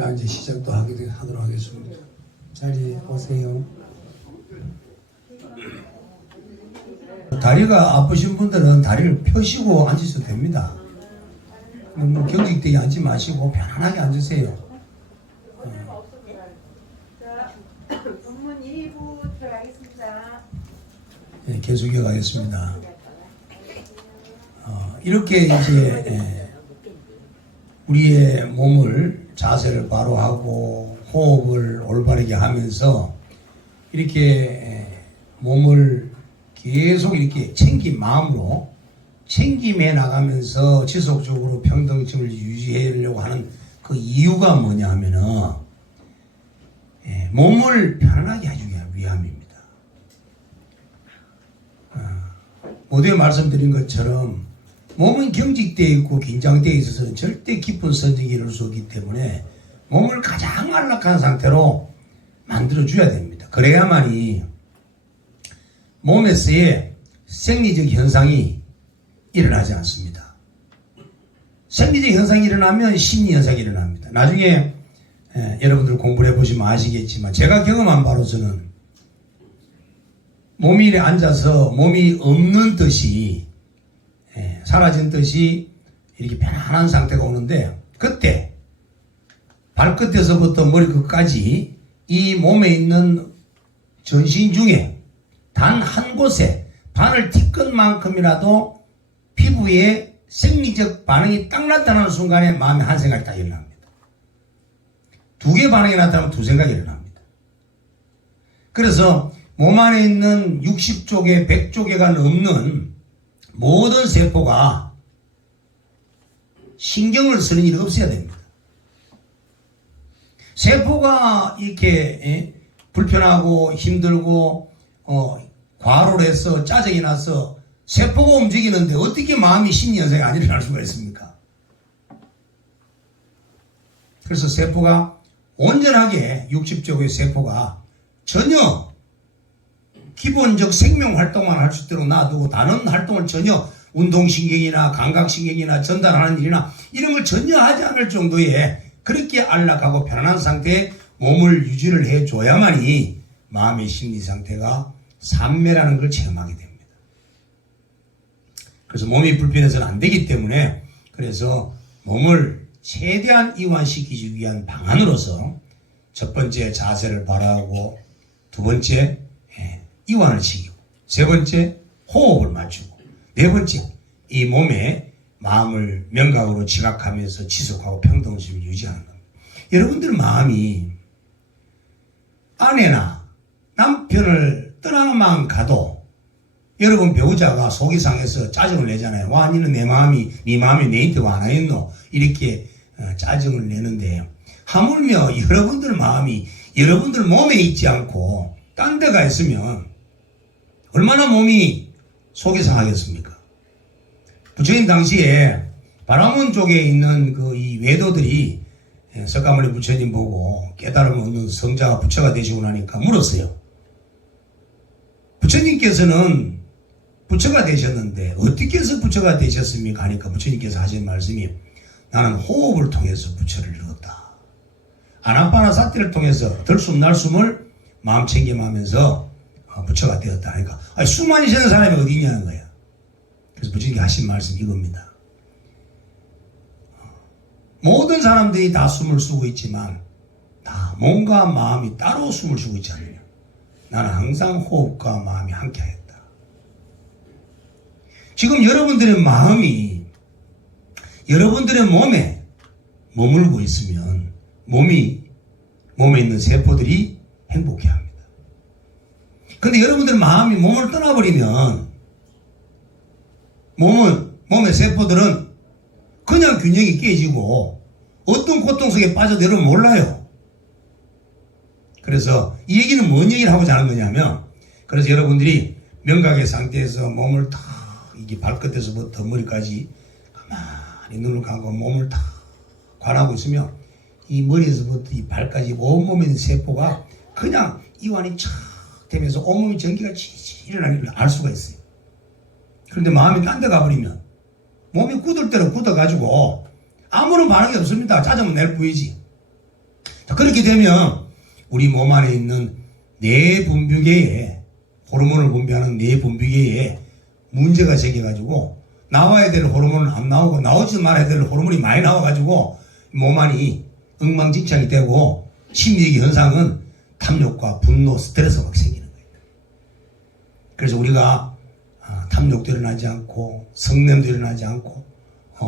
자, 이제 시작도 하도록 하겠습니다. 자리 오세요. 다리가 아프신 분들은 다리를 펴시고 앉으셔도 됩니다. 너무 경직되게 앉지 마시고 편안하게 앉으세요. 자, 본문 2부 들어가겠습니다. 네, 계속 이어가겠습니다. 이렇게 이제 우리의 몸을 자세를 바로 하고 호흡을 올바르게 하면서 이렇게 몸을 계속 이렇게 챙긴 마음으로 챙김해 나가면서 지속적으로 평등심을 유지하려고 하는 그 이유가 뭐냐 하면은 몸을 편안하게 해주기 위함입니다. 모두에 말씀드린 것처럼 몸은 경직되어 있고 긴장되어 있어서는 절대 깊은 선정이 이룰 수 없기 때문에 몸을 가장 안락한 상태로 만들어줘야 됩니다. 그래야만이 몸에서의 생리적 현상이 일어나지 않습니다. 생리적 현상이 일어나면 심리 현상이 일어납니다. 나중에 여러분들 공부를 해보시면 아시겠지만 제가 경험한 바로서는 몸이 이렇게 앉아서 몸이 없는 듯이 사라진 듯이 이렇게 편안한 상태가 오는데 그때 발끝에서부터 머리끝까지 이 몸에 있는 전신 중에 단 한 곳에 바늘 티끌만큼이라도 피부에 생리적 반응이 딱 나타나는 순간에 마음에 한 생각이 딱 일어납니다. 두 개 반응이 나타나면 두 생각이 일어납니다. 그래서 몸 안에 있는 60조개, 100조개가 넘는 모든 세포가 신경을 쓰는 일이 없어야 됩니다. 세포가 이렇게 불편하고 힘들고 과로를 해서 짜증이 나서 세포가 움직이는데 어떻게 마음이 심리현상이 안 일어날 수가 있습니까? 그래서 세포가 온전하게 60조개의 세포가 전혀 기본적 생명활동만 할 수 있도록 놔두고 다른 활동을 전혀 운동신경이나 감각신경이나 전달하는 일이나 이런 걸 전혀 하지 않을 정도의 그렇게 안락하고 편안한 상태에 몸을 유지를 해줘야만이 마음의 심리 상태가 산매라는 걸 체험하게 됩니다. 그래서 몸이 불편해서는 안 되기 때문에 그래서 몸을 최대한 이완시키기 위한 방안으로서 첫 번째 자세를 바라고 두 번째 이완을 시키고 세 번째 호흡을 맞추고 네 번째 이 몸에 마음을 명각으로 지각하면서 지속하고 평등심을 유지하는 겁니다. 여러분들 마음이 아내나 남편을 떠나만 가도 여러분 배우자가 속이 상해서 짜증을 내잖아요. 와 니는 내 마음이 네 마음이 내한테 와 안 했노 이렇게 짜증을 내는데 하물며 여러분들 마음이 여러분들 몸에 있지 않고 딴 데가 있으면 얼마나 몸이 속이 상하겠습니까? 부처님 당시에 바라문 쪽에 있는 그 이 외도들이 석가모니 부처님 보고 깨달음을 얻는 성자가 부처가 되시고 나니까 물었어요. 부처님께서는 부처가 되셨는데 어떻게 해서 부처가 되셨습니까? 하니까 부처님께서 하신 말씀이 나는 호흡을 통해서 부처를 이루었다. 아나파나사티를 통해서 들숨 날숨을 마음 챙김하면서 부처가 되었다 하니까 숨 안 쉬는 사람이 어디 있냐는 거야. 그래서 부처님이 하신 말씀이 이겁니다. 모든 사람들이 다 숨을 쉬고 있지만 다 몸과 마음이 따로 숨을 쉬고 있지 않느냐. 나는 항상 호흡과 마음이 함께 하였다. 지금 여러분들의 마음이 여러분들의 몸에 머물고 있으면 몸에 있는 세포들이 행복해합니다. 근데 여러분들 마음이 몸을 떠나버리면 몸의 세포들은 그냥 균형이 깨지고 어떤 고통 속에 빠져들으면 몰라요. 그래서 이 얘기는 뭔 얘기를 하고자 하는 거냐면 그래서 여러분들이 명각의 상태에서 몸을 탁 이게 발끝에서부터 머리까지 가만히 눈을 감고 몸을 탁 관하고 있으면 이 머리에서부터 이 발까지 온몸에 있는 세포가 그냥 이완이 착 되면서 온몸의 전기가 치치 일어나는 걸 알 수가 있어요. 그런데 마음이 딴 데 가버리면 몸이 굳을 대로 굳어가지고 아무런 반응이 없습니다. 짜증은 낼 뿐이지. 자, 그렇게 되면 우리 몸 안에 있는 뇌 분비계에, 호르몬을 분비하는 뇌 분비계에 문제가 생겨가지고 나와야 될 호르몬은 안 나오고 나오지 말아야 될 호르몬이 많이 나와가지고 몸 안이 엉망진창이 되고 심리적 현상은 탐욕과 분노, 스트레스가 막 생기는 거예요. 그래서 우리가 탐욕도 일어나지 않고 성냄도 일어나지 않고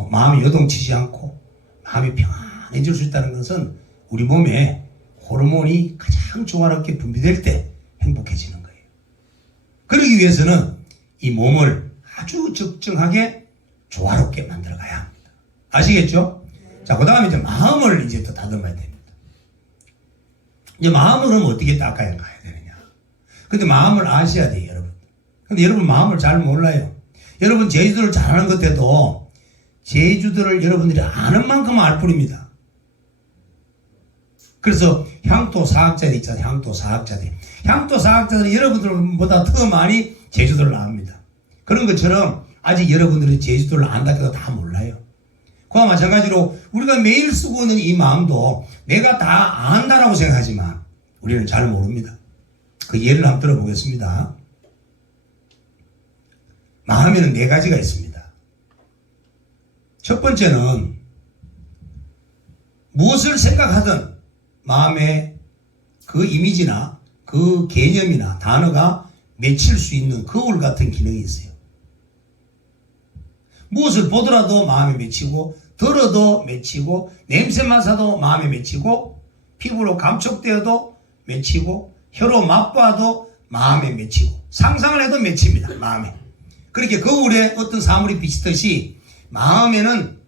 마음이 요동치지 않고 마음이 평안해질 수 있다는 것은 우리 몸에 호르몬이 가장 조화롭게 분비될 때 행복해지는 거예요. 그러기 위해서는 이 몸을 아주 적정하게 조화롭게 만들어 가야 합니다. 아시겠죠? 자, 그 다음에 이제 마음을 이제 또 다듬어야 됩니다. 이제 마음으로는 어떻게 닦아야 가야 되느냐. 근데 마음을 아셔야 돼요, 여러분. 근데 여러분 마음을 잘 몰라요. 여러분 제주도를 잘하는 것 같아도 제주도를 여러분들이 아는 만큼 알 뿐입니다. 그래서 향토 사학자들 있잖아요. 향토 사학자들. 향토 사학자들은 여러분들보다 더 많이 제주도를 압니다. 그런 것처럼 아직 여러분들이 제주도를 안다 해도 다 몰라요. 그와 마찬가지로 우리가 매일 쓰고 있는 이 마음도 내가 다 안다라고 생각하지만 우리는 잘 모릅니다. 그 예를 한번 들어보겠습니다. 마음에는 4가지가 있습니다. 첫 번째는 무엇을 생각하든 마음에 그 이미지나 그 개념이나 단어가 맺힐 수 있는 거울 같은 기능이 있어요. 무엇을 보더라도 마음에 맺히고 들어도 맺히고 냄새 맡아도 마음에 맺히고 피부로 감촉되어도 맺히고 혀로 맛봐도 마음에 맺히고 상상을 해도 맺힙니다. 마음에. 그렇게 거울에 어떤 사물이 비치듯이 마음에는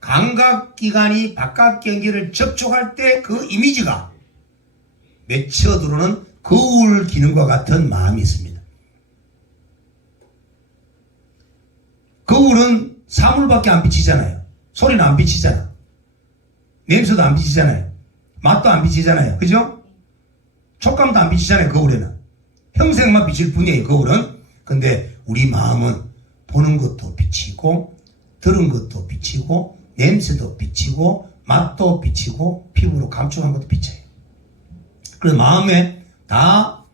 감각기관이 바깥 경계를 접촉할 때 그 이미지가 맺혀 들어오는 거울 기능과 같은 마음이 있습니다. 거울은 사물밖에 안 비치잖아요. 소리는 안 비치잖아. 냄새도 안 비치잖아요. 맛도 안 비치잖아요. 그죠? 촉감도 안 비치잖아요. 거울에는. 형색만 비칠 뿐이에요. 거울은. 근데 우리 마음은 보는 것도 비치고 들은 것도 비치고 냄새도 비치고 맛도 비치고 피부로 감촉한 것도 비쳐요. 그래서 마음에 다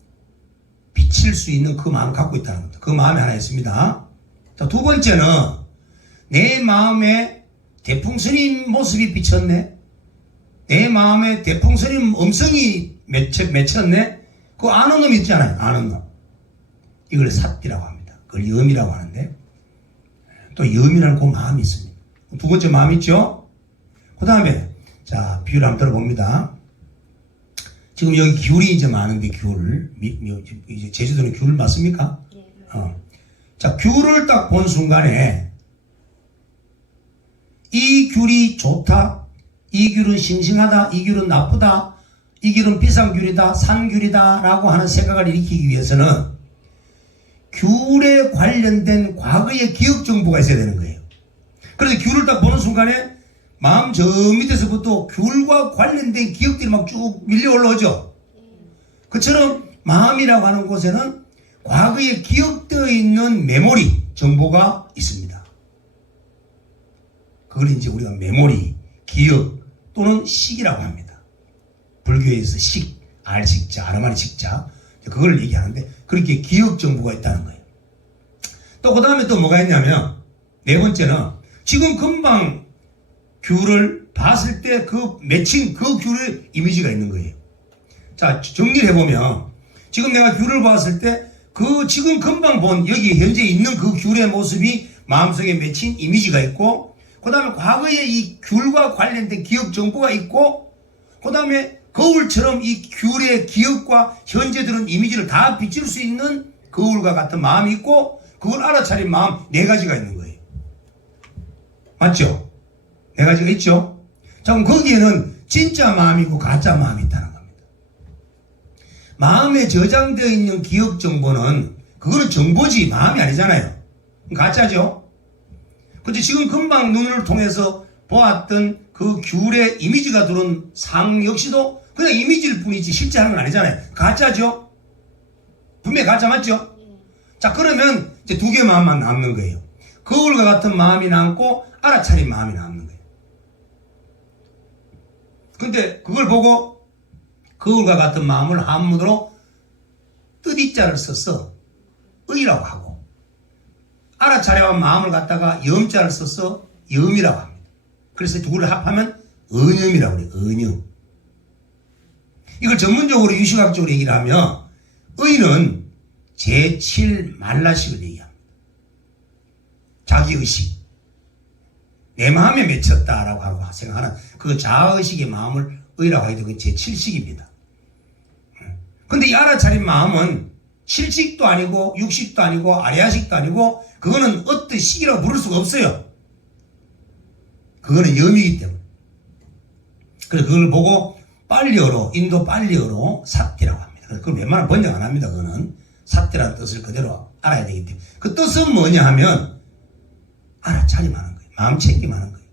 비칠 수 있는 그 마음을 갖고 있다는 겁니다. 그 마음이 하나 있습니다. 자, 두 번째는 내 마음에 대풍스님 모습이 비쳤네. 내 마음에 대풍스님 음성이 맺혔네. 그 아는 놈 있잖아요. 아는 놈. 이걸 삿디라고 합니다. 그걸 염이라고 하는데 또 염이라는 그 마음이 있습니다. 두 번째 마음 있죠? 그 다음에 자 비유를 한번 들어봅니다. 지금 여기 귤이 이제 많은데 귤 이제 제주도는 귤 맞습니까? 자 귤을 딱 본 순간에 이 귤이 좋다, 이 귤은 싱싱하다, 이 귤은 나쁘다, 이 귤은 비싼 귤이다, 산 귤이다 라고 하는 생각을 일으키기 위해서는 귤에 관련된 과거의 기억 정보가 있어야 되는 거예요. 그래서 귤을 딱 보는 순간에 마음 저 밑에서부터 귤과 관련된 기억들이 막 쭉 밀려 올라오죠. 그처럼 마음이라고 하는 곳에는 과거에 기억되어 있는 메모리 정보가 있습니다. 그걸 이제 우리가 메모리, 기억 또는 식이라고 합니다. 불교에서 식, 알식자, 아르마니 식자 그걸 얘기하는데 그렇게 기억 정보가 있다는 거예요. 또 그 다음에 또 뭐가 있냐면 네 번째는 지금 금방 귤을 봤을 때 그 맺힌 그 귤의 이미지가 있는 거예요. 자 정리를 해보면 지금 내가 귤을 봤을 때 그 지금 금방 본 여기 현재 있는 그 귤의 모습이 마음속에 맺힌 이미지가 있고 그 다음에 과거에 이 귤과 관련된 기억 정보가 있고 그 다음에 거울처럼 이 귤의 기억과 현재 들은 이미지를 다 비칠 수 있는 거울과 같은 마음이 있고 그걸 알아차린 마음 4가지가 있는 거예요. 맞죠? 4가지가 있죠? 자, 그럼 거기에는 진짜 마음이고 가짜 마음이 있다는 겁니다. 마음에 저장되어 있는 기억 정보는 그거는 정보지 마음이 아니잖아요. 가짜죠? 근데 지금 금방 눈을 통해서 보았던 그 귤의 이미지가 들은 상 역시도 그냥 이미지일 뿐이지 실제 하는 건 아니잖아요. 가짜죠? 분명히 가짜 맞죠? 자 그러면 이제 2개 마음만 남는 거예요. 거울과 같은 마음이 남고 알아차린 마음이 남는 거예요. 근데 그걸 보고 거울과 같은 마음을 한문으로 뜻이자를 써서 의라고 하고, 알아차려한 마음을 갖다가 염자를 써서 염이라고 합니다. 그래서 두 개를 합하면 언염이라고 그래요. 언염. 이걸 전문적으로 유시학적으로 얘기를 하면 의는 제7만라식을 얘기합니다. 자기의식, 내 마음에 맺혔다라고 하고 생각하는 그 자아의식의 마음을 의라고 하게 되면 제7식입니다. 근데 이 알아차린 마음은 실식도 아니고 육식도 아니고 아래아식도 아니고 그거는 어떤 식이라고 부를 수가 없어요. 그거는 염이기 때문에. 그래서 그걸 보고 빨리어로, 인도 빨리어로 사띠라고 합니다. 그걸 웬만하면 번역 안 합니다. 그거는 사띠라는 뜻을 그대로 알아야 되기 때문에. 그 뜻은 뭐냐 하면 알아차림하는 거예요. 마음 챙김하는 거예요.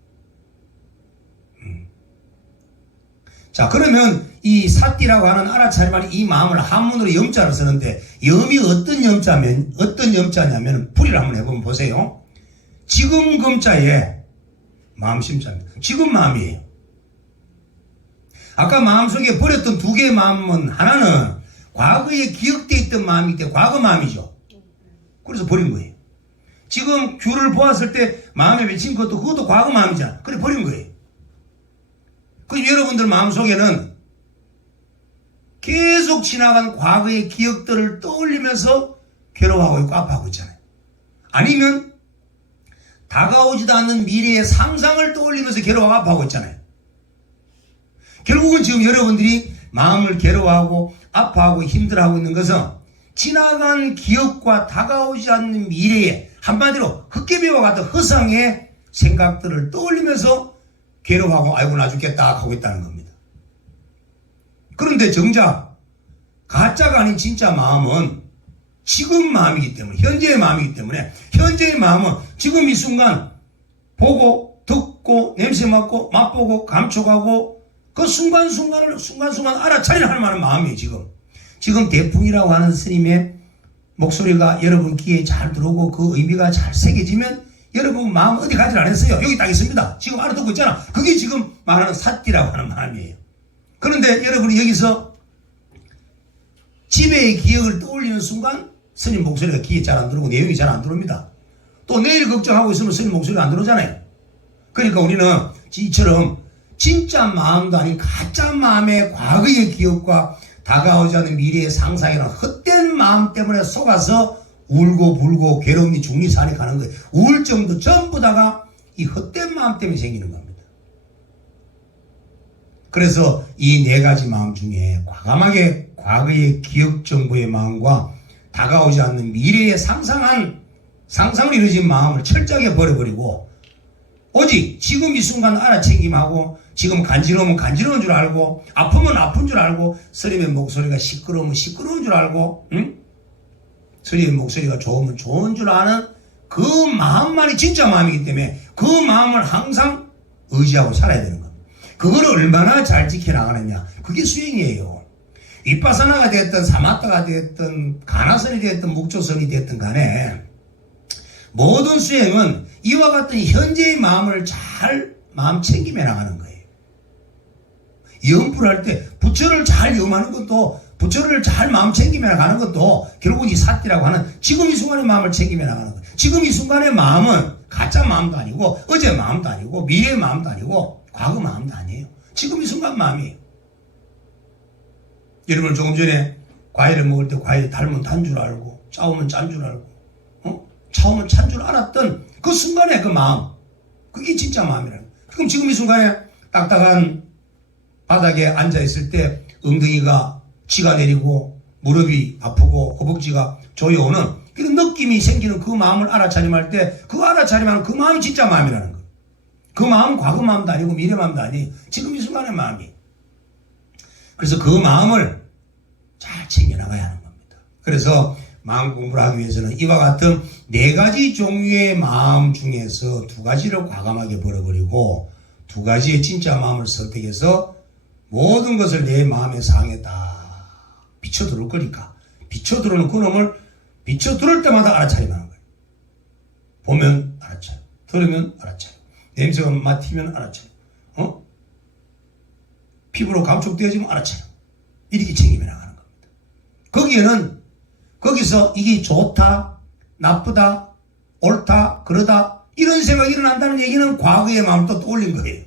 자, 그러면 이 사띠라고 하는 알아차림하는 이 마음을 한문으로 염자로 쓰는데, 염이 어떤 염자냐면 풀이를 한번 해보면 보세요. 지금 금자에 마음 심자입니다. 지금 마음이에요. 아까 마음속에 버렸던 두 개의 마음은 하나는 과거에 기억되어 있던 마음이기 때문에 과거 마음이죠. 그래서 버린 거예요. 지금 귤을 보았을 때 마음에 맺힌 것도 그것도 과거 마음이잖아. 그래 버린 거예요. 그 여러분들 마음속에는 계속 지나간 과거의 기억들을 떠올리면서 괴로워하고 있고 아파하고 있잖아요. 아니면 다가오지도 않는 미래의 상상을 떠올리면서 괴로워하고 아파하고 있잖아요. 결국은 지금 여러분들이 마음을 괴로워하고 아파하고 힘들어하고 있는 것은 지나간 기억과 다가오지 않는 미래에 한마디로 헛개비와 같은 허상의 생각들을 떠올리면서 괴로워하고 아이고 나 죽겠다 하고 있다는 겁니다. 그런데 정작 가짜가 아닌 진짜 마음은 지금 마음이기 때문에, 현재의 마음이기 때문에, 현재의 마음은 지금 이 순간 보고 듣고 냄새 맡고 맛보고 감촉하고 그 순간순간을 순간순간 알아차리려 할 만한 마음이에요. 지금 대풍이라고 하는 스님의 목소리가 여러분 귀에 잘 들어오고 그 의미가 잘 새겨지면 여러분 마음 어디 가지 않았어요. 여기 딱 있습니다. 지금 알아듣고 있잖아. 그게 지금 말하는 사띠라고 하는 마음이에요. 그런데 여러분이 여기서 집에의 기억을 떠올리는 순간 스님 목소리가 귀에 잘 안 들어오고 내용이 잘 안 들어옵니다. 또 내일 걱정하고 있으면 스님 목소리가 안 들어오잖아요. 그러니까 우리는 이처럼 진짜 마음도 아닌 가짜 마음의 과거의 기억과 다가오지 않는 미래의 상상이라는 헛된 마음 때문에 속아서 울고 불고 괴롭니 죽니 산에 가는 거예요. 우울증도 전부 다가 이 헛된 마음 때문에 생기는 겁니다. 그래서 이 네 가지 마음 중에 과감하게 과거의 기억 정보의 마음과 다가오지 않는 미래의 상상을 이루어진 마음을 철저하게 버려버리고 오직 지금 이 순간 알아챙김하고 지금 간지러우면 간지러운 줄 알고 아프면 아픈 줄 알고 스님의 목소리가 시끄러우면 시끄러운 줄 알고 스님의 목소리가 좋으면 좋은 줄 아는 그 마음만이 진짜 마음이기 때문에 그 마음을 항상 의지하고 살아야 되는 겁니다. 그거를 얼마나 잘 지켜나가느냐, 그게 수행이에요. 윗바사나가 됐든 사마타가 됐든 가나선이 됐든 묵조선이 됐든 간에 모든 수행은 이와 같은 현재의 마음을 잘 마음 챙김해 나가는 거예요. 염불할 때 부처를 잘 염하는 것도, 부처를 잘 마음 챙김해 나가는 것도 결국 이 사띠라고 하는 지금 이 순간의 마음을 챙김해 나가는 거예요. 지금 이 순간의 마음은 가짜 마음도 아니고 어제 마음도 아니고 미래의 마음도 아니고 과거 마음도 아니에요. 지금 이 순간 마음이에요. 여러분 조금 전에 과일을 먹을 때 과일이 달면 단 줄 알고 짜오면 짠 줄 알고 차오면 찬 줄 알았던 그 순간의 그 마음, 그게 진짜 마음이라는 거예요. 그럼 지금 이 순간에 딱딱한 바닥에 앉아있을 때 엉덩이가 치가 내리고 무릎이 아프고 허벅지가 조여오는 그런 느낌이 생기는 그 마음을 알아차림할 때 그 알아차림하는 그 마음이 진짜 마음이라는 거예요. 그 마음은 과거 마음도 아니고 미래 마음도 아니에요. 지금 이 순간의 마음이에요. 그래서 그 마음을 잘 챙겨나가야 하는 겁니다. 그래서 마음 공부를 하기 위해서는 이와 같은 네 가지 종류의 마음 중에서 두 가지를 과감하게 버려버리고 두 가지의 진짜 마음을 선택해서 모든 것을 내 마음의 상에 다 비춰들을 거니까 비춰들어오는 그놈을 비춰들을 때마다 알아차림하는 거예요. 보면 알아차려, 들으면 알아차려, 냄새가 맡으면 알아차려, 피부로 감촉되어지면 알아차려. 이렇게 책임이 나가는 겁니다. 거기에는 거기서 이게 좋다, 나쁘다, 옳다, 그러다 이런 생각이 일어난다는 얘기는 과거의 마음을 또 떠올린 거예요.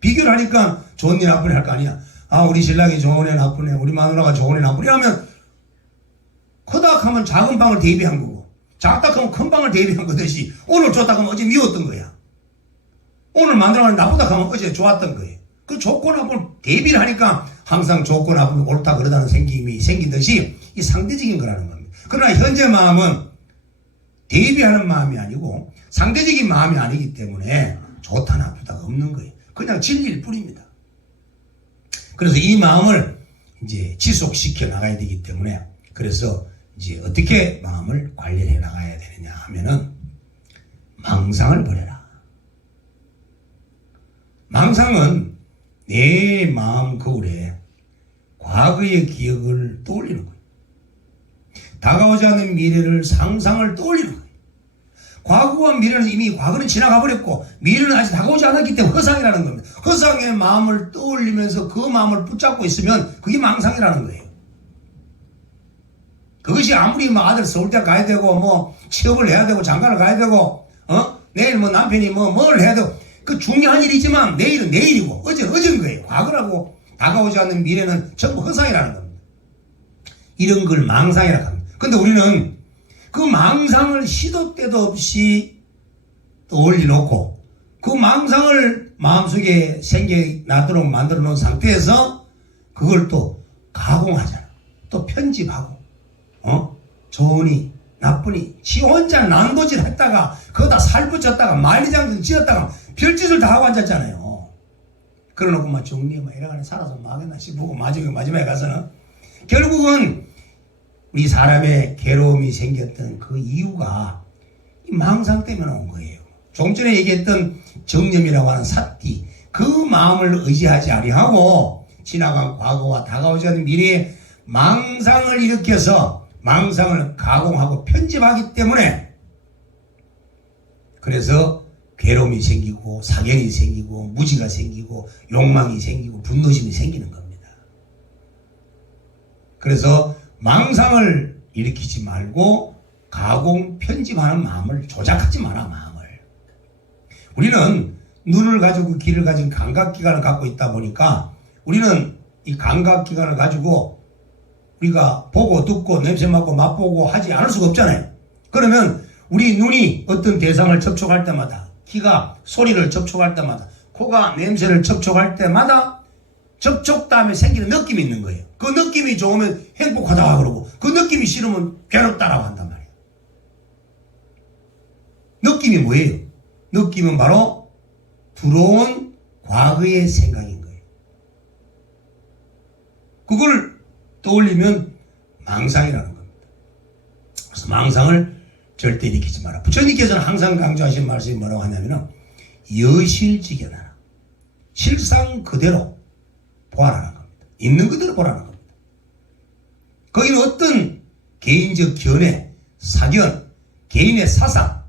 비교를 하니까 좋은 애 나쁜 애 할 거 아니야. 아, 우리 신랑이 좋은 애 나쁜 애, 우리 마누라가 좋은 애 나쁜 애 하면 크다 하면 작은 방을 대비한 거고 작다 하면 큰 방을 대비한 거듯이 오늘 좋다 하면 어제 미웠던 거야. 오늘 마누라가 나쁘다 하면 어제 좋았던 거예요. 그 좋고 나쁜 대비를 하니까 항상 좋고 나쁜 옳다 그러다는 생김이 생기듯이 이 상대적인 거라는 겁니다. 그러나 현재 마음은 대비하는 마음이 아니고 상대적인 마음이 아니기 때문에 좋다 나쁘다가 없는 거예요. 그냥 진리일 뿐입니다. 그래서 이 마음을 이제 지속시켜 나가야 되기 때문에 그래서 이제 어떻게 마음을 관리해 나가야 되느냐 하면은 망상을 버려라. 망상은 내 마음 거울에 과거의 기억을 떠올리는 거예요. 다가오지 않는 미래를 상상을 떠올리는 거예요. 과거와 미래는 이미 과거는 지나가 버렸고 미래는 아직 다가오지 않았기 때문에 허상이라는 겁니다. 허상의 마음을 떠올리면서 그 마음을 붙잡고 있으면 그게 망상이라는 거예요. 그것이 아무리 뭐 아들 서울대 가야 되고 뭐 취업을 해야 되고 장가를 가야 되고 내일 뭐 남편이 뭘 해야 되고 그 중요한 일이지만 내일은 내일이고 어제는 어제인 거예요. 과거라고 다가오지 않는 미래는 전부 허상이라는 겁니다. 이런 걸 망상이라고 합니다. 근데 우리는 그 망상을 시도 때도 없이 떠올려 놓고 그 망상을 마음속에 생겨나도록 만들어 놓은 상태에서 그걸 또 가공하잖아. 또 편집하고 좋으니 나쁘니 지 혼자 난도질 했다가 그거다 살붙였다가 만리장성 지었다가 별짓을 다 하고 앉았잖아요. 그러놓고 막 정리에 막 이래가네 살아서 막겠나 싶고 마지막에 가서는 결국은 우리 사람의 괴로움이 생겼던 그 이유가 이 망상 때문에 온 거예요. 조금 전에 얘기했던 정념이라고 하는 삿띠 그 마음을 의지하지 아니하고 지나간 과거와 다가오지 않는 미래에 망상을 일으켜서 망상을 가공하고 편집하기 때문에 그래서 괴로움이 생기고 사견이 생기고 무지가 생기고 욕망이 생기고 분노심이 생기는 겁니다. 그래서 망상을 일으키지 말고 가공 편집하는 마음을 조작하지 마라. 마음을 우리는 눈을 가지고 귀를 가진 감각기관을 갖고 있다 보니까 우리는 이 감각기관을 가지고 우리가 보고 듣고 냄새 맡고 맛보고 하지 않을 수가 없잖아요. 그러면 우리 눈이 어떤 대상을 접촉할 때마다 귀가 소리를 접촉할 때마다 코가 냄새를 접촉할 때마다 접촉 다음에 생기는 느낌이 있는 거예요. 그 느낌이 좋으면 행복하다고 그러고 그 느낌이 싫으면 괴롭다라고 한단 말이에요. 느낌이 뭐예요? 느낌은 바로 들어온 과거의 생각인 거예요. 그걸 떠올리면 망상이라는 겁니다. 그래서 망상을 절대 일으키지 마라. 부처님께서는 항상 강조하신 말씀이 뭐라고 하냐면은 여실직연하라. 실상 그대로 보아라는 겁니다. 있는 그대로 보라는 겁니다. 거기는 어떤 개인적 견해, 사견, 개인의 사상,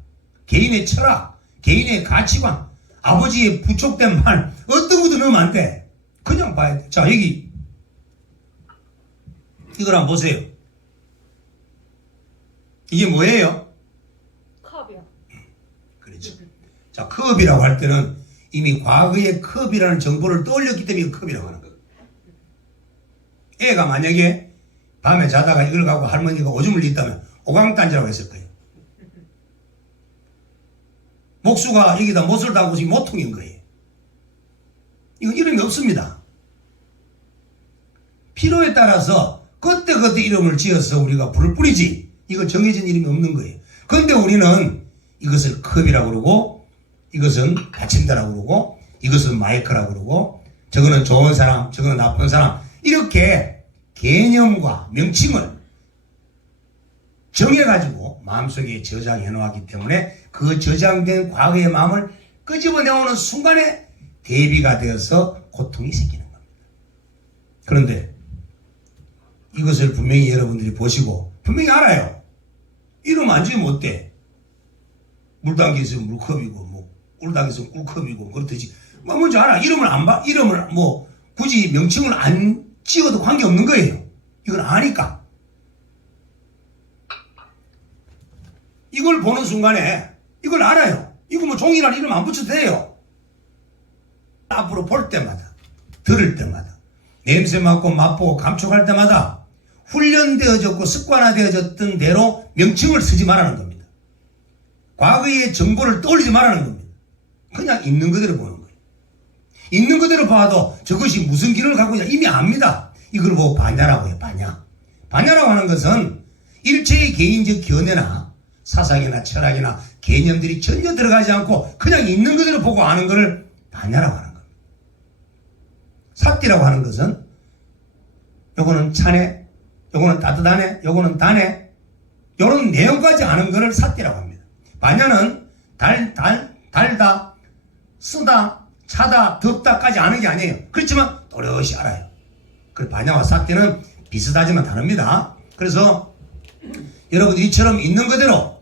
개인의 철학, 개인의 가치관, 아버지의 부촉된 말 어떤 것도 넣으면 안 돼. 그냥 봐야 돼. 자, 여기 이걸 한번 보세요. 이게 뭐예요? 컵이요. 그렇죠. 자, 컵이라고 할 때는 이미 과거의 컵이라는 정보를 떠올렸기 때문에 컵이라고 하는 거예요. 애가 만약에 밤에 자다가 이걸 갖고 할머니가 오줌을 잇다면 오강단지라고 했을 거예요. 목수가 여기다 못을 담고 지금 모퉁인 거예요. 이건 이름이 없습니다. 필요에 따라서 그때 이름을 지어서 우리가 부를 뿐이지 이거 정해진 이름이 없는 거예요. 그런데 우리는 이것을 컵이라고 그러고 이것은 받침대라고 그러고 이것은 마이크라고 그러고 저거는 좋은 사람 저거는 나쁜 사람 이렇게 개념과 명칭을 정해가지고 마음속에 저장해 놓았기 때문에 그 저장된 과거의 마음을 끄집어내오는 순간에 대비가 되어서 고통이 생기는 겁니다. 그런데 이것을 분명히 여러분들이 보시고 분명히 알아요. 이름 안 지으면 어때? 물당기 있으면 물컵이고 뭐 꿀당기 있으면 꿀컵이고 그렇듯이 뭐 뭔지 알아. 이름을 안 봐. 이름을 뭐 굳이 명칭을 안 찍어도 관계없는 거예요. 이걸 아니까. 이걸 보는 순간에 이걸 알아요. 이거 뭐 종이란 이름 안 붙여도 돼요. 앞으로 볼 때마다, 들을 때마다, 냄새 맡고 맛보고 감촉할 때마다 훈련되어졌고 습관화되어졌던 대로 명칭을 쓰지 말라는 겁니다. 과거의 정보를 떠올리지 말라는 겁니다. 그냥 있는 그대로 보는 거예요. 있는 그대로 봐도 저것이 무슨 기능을 갖고 있냐 이미 압니다. 이걸 보고 반야라고 해요. 반야. 반야라고 하는 것은 일체의 개인적 견해나 사상이나 철학이나 개념들이 전혀 들어가지 않고 그냥 있는 그대로 보고 아는 것을 반야라고 하는 겁니다. 삿띠라고 하는 것은 요거는 차네, 요거는 따뜻하네, 요거는 다네, 요런 내용까지 아는 것을 삿띠라고 합니다. 반야는 달다, 쓰다, 차다, 덥다까지 아는 게 아니에요. 그렇지만 또렷이 알아요. 그 반야와 삿띠는 비슷하지만 다릅니다. 그래서 여러분들이 이처럼 있는 그대로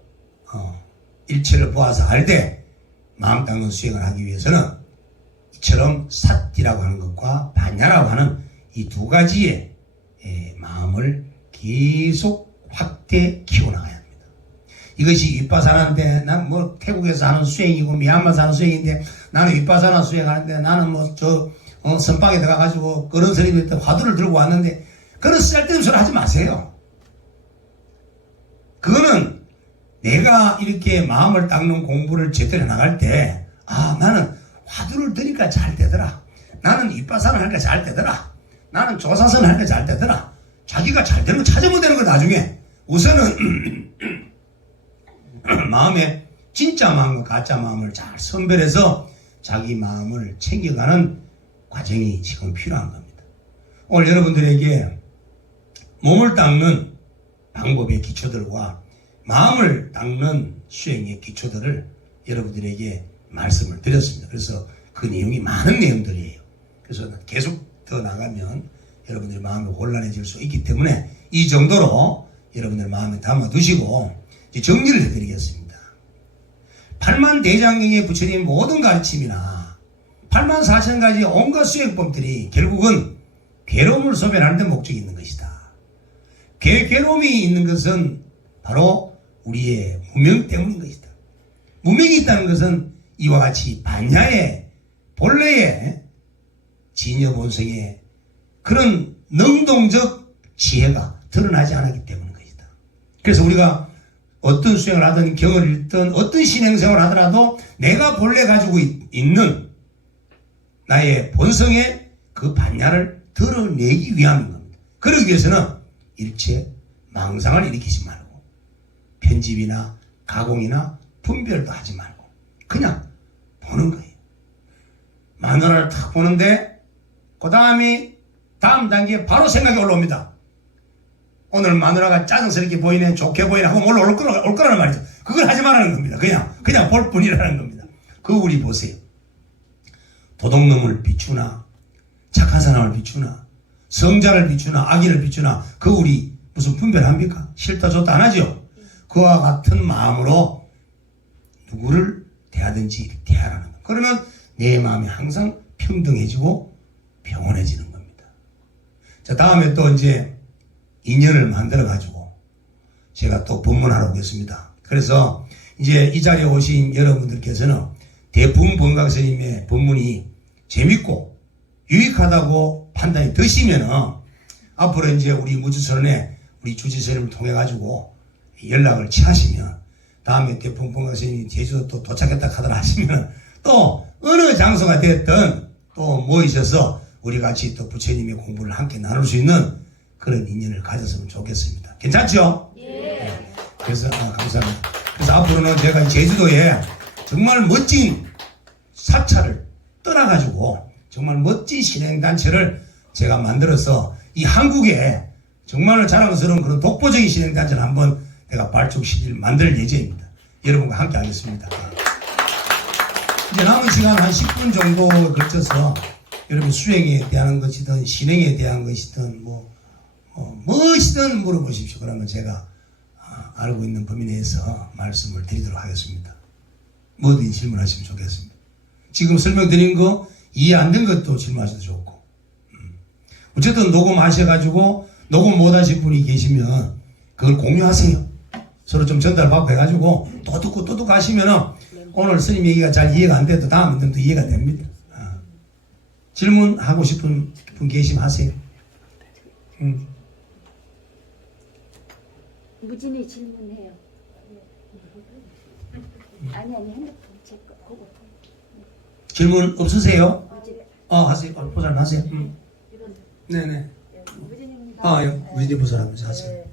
일체를 보아서 알되 마음 닦는 수행을 하기 위해서는 이처럼 삿띠라고 하는 것과 반야라고 하는 이 두 가지의 마음을 계속 확대 키워나가야 합니다. 이것이 윗바사나인데 난 뭐 태국에서 하는 수행이고 미얀마에서 하는 수행인데 나는 윗바사나 수행하는데 나는 뭐 선방에 들어가가지고 그런 스님한테 화두를 들고 왔는데 그런 쓸데없는 소리 하지 마세요. 그거는 내가 이렇게 마음을 닦는 공부를 제대로 나갈 때, 나는 화두를 드니까 잘 되더라. 나는 윗바사를 하니까 잘 되더라. 나는 조사선을 하니까 잘 되더라. 자기가 잘 되는 거 찾으면 되는 거 나중에. 우선은 마음에 진짜 마음과 가짜 마음을 잘 선별해서 자기 마음을 챙겨가는 과정이 지금 필요한 겁니다. 오늘 여러분들에게 몸을 닦는 방법의 기초들과 마음을 닦는 수행의 기초들을 여러분들에게 말씀을 드렸습니다. 그래서 그 내용이 많은 내용들이에요. 그래서 계속 더 나가면 여러분들의 마음이 곤란해질 수 있기 때문에 이 정도로 여러분들 마음에 담아두시고 이제 정리를 해드리겠습니다. 팔만대장경에 부처님 모든 가르침이나 84,000가지 온갖 수행법들이 결국은 괴로움을 소멸하는 데 목적이 있는 것이다. 괴로움이 있는 것은 바로 우리의 무명 때문인 것이다. 무명이 있다는 것은 이와 같이 반야의 본래의 진여본성의 그런 능동적 지혜가 드러나지 않았기 때문인 것이다. 그래서 우리가 어떤 수행을 하든 경을 읽든 어떤 신행생활을 하더라도 내가 본래 가지고 있는 나의 본성의 그 반야를 드러내기 위함인 겁니다. 그러기 위해서는 일체 망상을 일으키지 말고 편집이나 가공이나 분별도 하지 말고 그냥 보는 거예요. 마누라를 탁 보는데 그 다음 단계에 바로 생각이 올라옵니다. 오늘 마누라가 짜증스럽게 보이네, 좋게 보이네 하고 올 거라는 말이죠. 그걸 하지 말라는 겁니다. 그냥 볼 뿐이라는 겁니다. 그거 우리 보세요. 도둑놈을 비추나 착한 사람을 비추나 성자를 비추나 악인을 비추나 그거 우리 무슨 분별합니까? 싫다 좋다 안 하죠. 그와 같은 마음으로 누구를 대하든지 대하라는 것. 그러면 내 마음이 항상 평등해지고 평온해지는 겁니다. 자, 다음에 또 이제 인연을 만들어 가지고 제가 또 법문하러 오겠습니다. 그래서 이제 이 자리에 오신 여러분들께서는 대풍본각 스님의 법문이 재밌고 유익하다고 판단이 드시면은 앞으로 이제 우리 무주선에 우리 주지스님을 통해 가지고 연락을 취하시면 다음에 대풍본각 스님이 제주도 또 도착했다 하더라 하시면 또 어느 장소가 됐든 또 모이셔서 우리 같이 또 부처님의 공부를 함께 나눌 수 있는 그런 인연을 가졌으면 좋겠습니다. 괜찮죠? 예. 그래서 감사합니다. 그래서 앞으로는 제가 제주도에 정말 멋진 사찰을 떠나가지고 정말 멋진 신행단체를 제가 만들어서 이 한국에 정말 자랑스러운 그런 독보적인 신행단체를 한번 내가 발족시킬 만들 예정입니다. 여러분과 함께 하겠습니다. 이제 남은 시간 한 10분 정도 걸쳐서 여러분 수행에 대한 것이든 신행에 대한 것이든 무엇이든 물어보십시오. 그러면 제가 알고 있는 범위 내에서 말씀을 드리도록 하겠습니다. 뭐든 질문하시면 좋겠습니다. 지금 설명드린 거 이해 안 된 것도 질문하셔도 좋고 어쨌든 녹음하셔가지고 녹음 못하신 분이 계시면 그걸 공유하세요. 서로 좀 전달받고 해가지고 또 듣고 또 듣고 하시면은 오늘 스님 얘기가 잘 이해가 안 돼도 다음에는 또 이해가 됩니다. 질문하고 싶은 분 계시면 하세요. 무진이 질문해요. 아니 핸드폰 제 거 보고. 질문 없으세요? 무진. 하세요. 보살 하세요. 네네. 무진입니다. 위디 보살하면서 하세요. 네.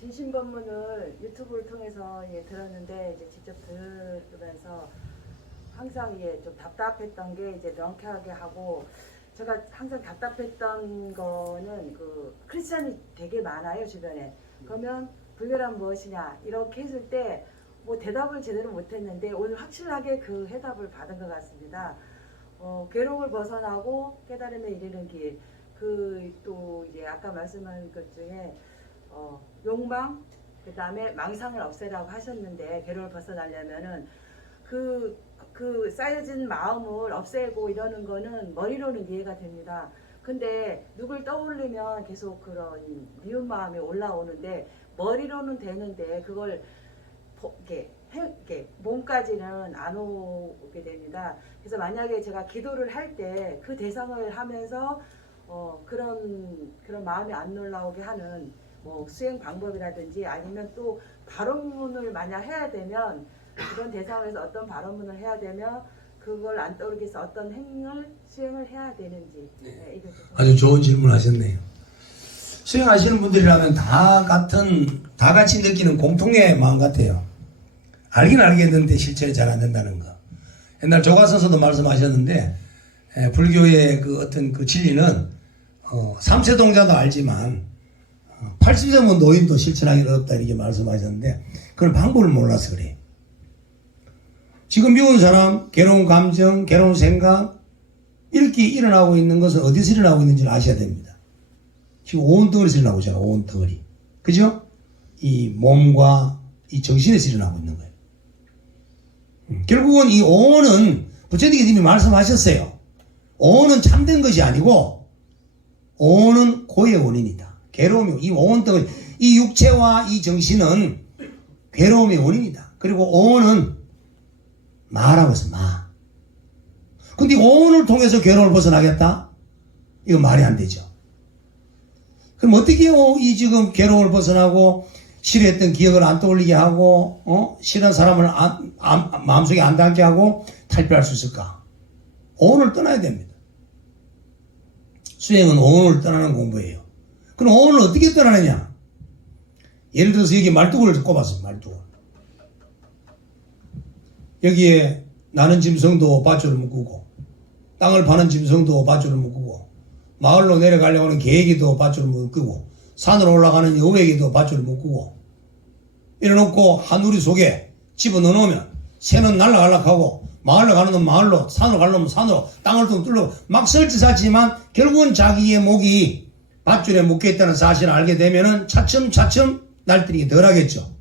진심 법문을 유튜브를 통해서 들었는데 이제 직접 들으면서 항상 좀 답답했던 게 이제 명쾌하게 하고 제가 항상 답답했던 거는 그 크리스천이 되게 많아요 주변에. 그러면 불교란 무엇이냐 이렇게 했을 때 뭐 대답을 제대로 못했는데 오늘 확실하게 그 해답을 받은 것 같습니다. 괴로움을 벗어나고 깨달음에 이르는 길. 그 또 이제 아까 말씀한 것 중에 욕망, 그 다음에 망상을 없애라고 하셨는데 괴로움을 벗어나려면은 그 쌓여진 마음을 없애고 이러는 거는 머리로는 이해가 됩니다. 근데 누굴 떠올리면 계속 그런 미운 마음이 올라오는데 머리로는 되는데 그걸 몸까지는 안 오게 됩니다. 그래서 만약에 제가 기도를 할 때 그 대상을 하면서 그런 마음이 안 올라오게 하는 뭐 수행 방법이라든지 아니면 또 발언문을 만약 해야 되면 그런 대상에서 어떤 발언문을 해야 되면 그걸 안 떠오르게 해서 어떤 행을 수행을 해야 되는지. 네, 이거 아주 좋은 질문 하셨네요. 수행하시는 분들이라면 다 같이 느끼는 공통의 마음 같아요. 알긴 알겠는데 실천이 잘 안 된다는 거. 옛날 조가선서도 말씀하셨는데 불교의 그 어떤 그 진리는 3세동자도 알지만 80세 노인도 실천하기 어렵다 이렇게 말씀하셨는데 그런 방법을 몰라서 그래요. 지금 미운 사람, 괴로운 감정, 괴로운 생각 이렇게 일어나고 있는 것은 어디서 일어나고 있는지를 아셔야 됩니다. 지금 온 덩어리에서 일어나고 있잖아요. 온 덩어리. 그죠? 이 몸과 이 정신에서 일어나고 있는 거예요. 결국은 이 오는 부처님이 말씀하셨어요. 오는 참된 것이 아니고 오는 고의 원인이다. 괴로움이 이 온 덩어리 이 육체와 이 정신은 괴로움의 원인이다. 그리고 오는 마라고 했어. 마. 근데 오온을 통해서 괴로움을 벗어나겠다? 이거 말이 안 되죠. 그럼 어떻게 이 지금 괴로움을 벗어나고 싫어했던 기억을 안 떠올리게 하고 싫은 사람을 마음속에 안 담게 하고 탈피할 수 있을까? 오온을 떠나야 됩니다. 수행은 오온을 떠나는 공부예요. 그럼 오온을 어떻게 떠나느냐? 예를 들어서 여기 말뚝을 꼽았어요. 말뚝을. 여기에 나는 짐승도 밧줄을 묶고 땅을 파는 짐승도 밧줄을 묶고 마을로 내려가려고 하는 개에게도 밧줄을 묶고 산으로 올라가는 여우에게도 밧줄을 묶고 이래놓고 하누리 속에 집어넣어 놓으면 새는 날라갈락하고 마을로 가는 놈 마을로 산으로 가려면 산으로 땅을 좀 뚫고 막 설치사지만 결국은 자기의 목이 밧줄에 묶여있다는 사실을 알게 되면은 차츰차츰 날뛰기 덜 하겠죠.